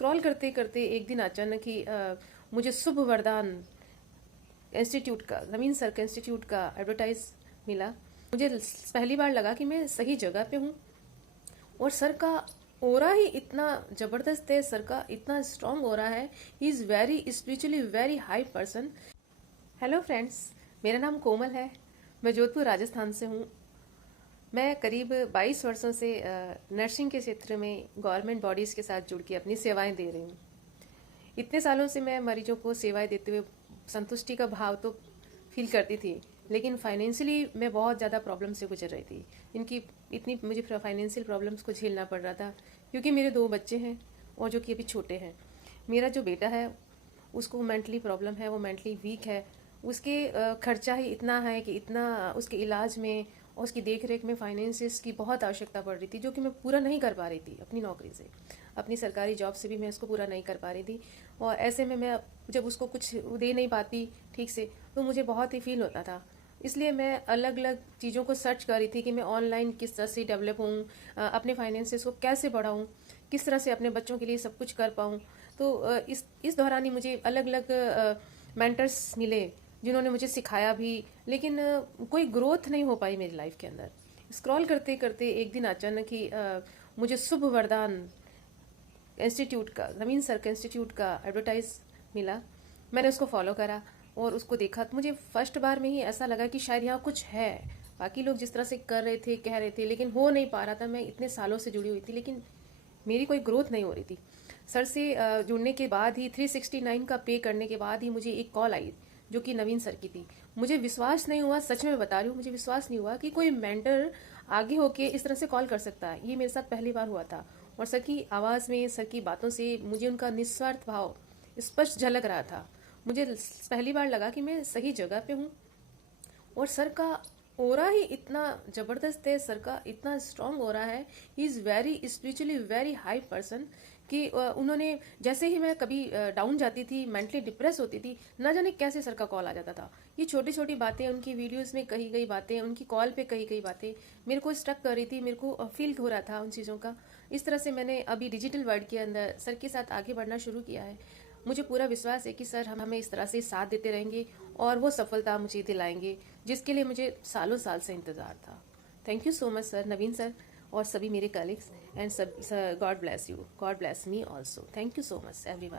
Scroll करते करते एक दिन अचानक ही मुझे शुभ वरदान इंस्टीट्यूट का, नवीन सर का इंस्टीट्यूट का एडवर्टाइज मिला। मुझे पहली बार लगा कि मैं सही जगह पे हूँ और सर का ओरा ही इतना जबरदस्त है, सर का इतना स्ट्रांग ओरा है। He is very spiritually very high person. Hello friends, मेरा नाम कोमल है। मैं जोधपुर राजस्थान से हूँ। मैं करीब 22 वर्षों से नर्सिंग के क्षेत्र में गवर्नमेंट बॉडीज़ के साथ जुड़ के अपनी सेवाएं दे रही हूँ। इतने सालों से मैं मरीजों को सेवाएं देते हुए संतुष्टि का भाव तो फील करती थी, लेकिन फाइनेंशियली मैं बहुत ज़्यादा प्रॉब्लम से गुजर रही थी। इनकी इतनी मुझे फाइनेंशियल प्रॉब्लम्स को झेलना पड़ रहा था, क्योंकि मेरे 2 बच्चे हैं और जो कि अभी छोटे हैं। मेरा जो बेटा है उसको मेंटली प्रॉब्लम है, वो मेंटली वीक है। उसके खर्चा ही इतना है कि इतना उसके इलाज में और उसकी देख रेख में फाइनेंसिस की बहुत आवश्यकता पड़ रही थी, जो कि मैं पूरा नहीं कर पा रही थी अपनी नौकरी से। अपनी सरकारी जॉब से भी मैं इसको पूरा नहीं कर पा रही थी, और ऐसे में मैं जब उसको कुछ दे नहीं पाती ठीक से, तो मुझे बहुत ही फील होता था। इसलिए मैं अलग अलग चीज़ों को सर्च कर रही थी कि मैं ऑनलाइन किस तरह से डेवलप हूँ, अपने फाइनेंसिस को कैसे बढ़ाऊँ, किस तरह से अपने बच्चों के लिए सब कुछ कर पाऊँ। तो इस दौरान ही मुझे अलग अलग मेंटर्स मिले, जिन्होंने मुझे सिखाया भी, लेकिन कोई ग्रोथ नहीं हो पाई मेरी लाइफ के अंदर। स्क्रॉल करते करते एक दिन अचानक ही मुझे शुभ वरदान इंस्टीट्यूट का, नवीन सर का इंस्टीट्यूट का एडवर्टाइज मिला। मैंने उसको फॉलो करा और उसको देखा, तो मुझे फर्स्ट बार में ही ऐसा लगा कि शायद यहाँ कुछ है। बाकी लोग जिस तरह से कर रहे थे, कह रहे थे, लेकिन हो नहीं पा रहा था। मैं इतने सालों से जुड़ी हुई थी, लेकिन मेरी कोई ग्रोथ नहीं हो रही थी। सर से जुड़ने के बाद ही 369 का पे करने के बाद ही मुझे एक कॉल आई, जो कि नवीन सर की थी। मुझे विश्वास नहीं हुआ, सच में बता रही हूँ, मुझे विश्वास नहीं हुआ कि कोई मेंटर आगे होके इस तरह से कॉल कर सकता है। ये मेरे साथ पहली बार हुआ था, और सर की आवाज़ में, सर की बातों से मुझे उनका निस्वार्थ भाव स्पष्ट झलक रहा था। मुझे पहली बार लगा कि मैं सही जगह पे हूँ और सर का ओरा ही इतना जबरदस्त है, सर का इतना स्ट्रांग ओरा है। He is very spiritually very high person कि उन्होंने, जैसे ही मैं कभी डाउन जाती थी, मेंटली डिप्रेस होती थी, ना जाने कैसे सर का कॉल आ जाता था। ये छोटी छोटी बातें, उनकी वीडियोस में कही गई बातें, उनकी कॉल पे कही गई बातें मेरे को स्ट्रक कर रही थी, मेरे को फील हो रहा था उन चीज़ों का। इस तरह से मैंने अभी डिजिटल वर्ल्ड के अंदर सर के साथ आगे बढ़ना शुरू किया है। मुझे पूरा विश्वास है कि सर हम हमें इस तरह से साथ देते रहेंगे और वो सफलता मुझे दिलाएंगे, जिसके लिए मुझे सालों साल से इंतज़ार था। Thank you so much sir, Naveen sir और सभी मेरे कलीग्स, एंड सब, God bless you, God bless me also. Thank you so much everyone.